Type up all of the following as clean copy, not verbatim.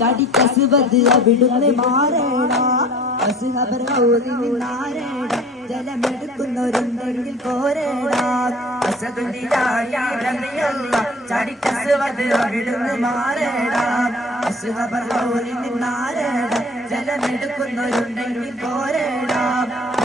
ചടിക്കസുവത് അവിടുന്ന് മാറേട അസുഹബർ ഹൗദിൽ നിന്നാരേട ജലമെടുക്കുന്നവരുണ്ടെങ്കിൽ പോരേടാ ചടിക്കസുവത് അവിടുന്ന് മാറേടാ അസുഹബർ ഹൗദിൽ നിന്നാരേട ജലമെടുക്കുന്നവരുണ്ടെങ്കിൽ പോരേടാ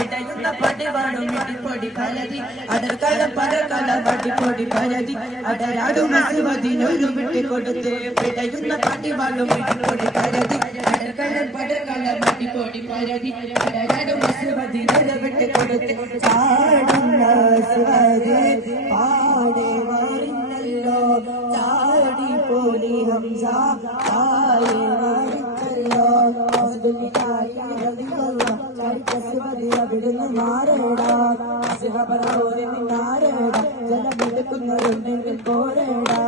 ഇടയുന്ന പടിവാടും ഇടിപ്പൊടി പരതി അടർക്കല പടക്കല പടിപ്പൊടി പരതി അടരാടും അസുവതിനൊരു വിട്ടുകൊടുത്ത് ഇടയുന്ന പടിവാടും ഇടിപ്പൊടി പരതി അടർക്കല പടക്കല പടിപ്പൊടി പരതി അടരാടും അസുവതിനൊരു വിട്ടുകൊടുത്ത് ചാടുന്ന അസുവതി പാടെ മാറിഞ്ഞല്ലോ ചാടി പോലി ഹംസ ആയെ മാറിച്ചല്ലോ അവിടുന്ന് മാറേടാ നാരേടാ ജലമെടുക്കുന്നവരുണ്ടെങ്കിൽ പോരേടാ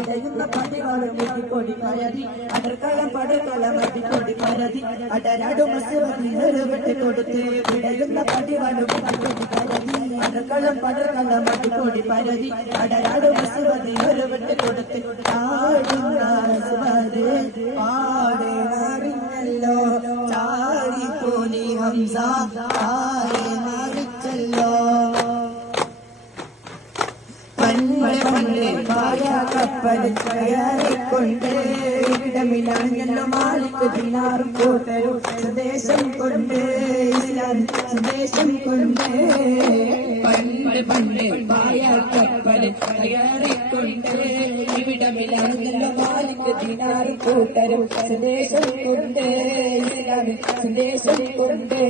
ഇടയുന്ന പതിവാളും വെട്ടിപ്പൊടി പരതി അടർക്കളം പടക്കല മട്ടിപ്പൊടി പരതി അടരാടും അസുവതിനൊരു വിട്ടുകൊടുത്ത് ഇടയുന്ന പതിവാളും വെട്ടിപ്പൊടി പരതി അടർക്കളം പടക്കല മട്ടിപ്പൊടി പരതി അടരാടും അസുവതിനൊരു വിട്ടുകൊടുത്ത് ആടുന്ന അസുവതി പാടെ അറിഞ്ഞല്ലോ ചാടി പോലി ഹംസ ആരെ മാറിച്ചല്ലോ പണ്ട് പായ കപ്പൽ കയറിക്കൊണ്ട് ഇവിടമില്ലാഞ്ഞല്ലോ മാലിക് ദിനാറും കൂട്ടരും സന്ദേശം കൊണ്ട് ഇസ്ലാം സന്ദേശം കൊണ്ട് പണ്ട് പായ കപ്പൽ കയറിക്കൊണ്ട് ഇവിടമില്ലാഞ്ഞല്ലോ മാലിക് ദിനാറും കൂട്ടരും സന്ദേശം കൊണ്ട് ഇസ്ലാം സന്ദേശം കൊണ്ട്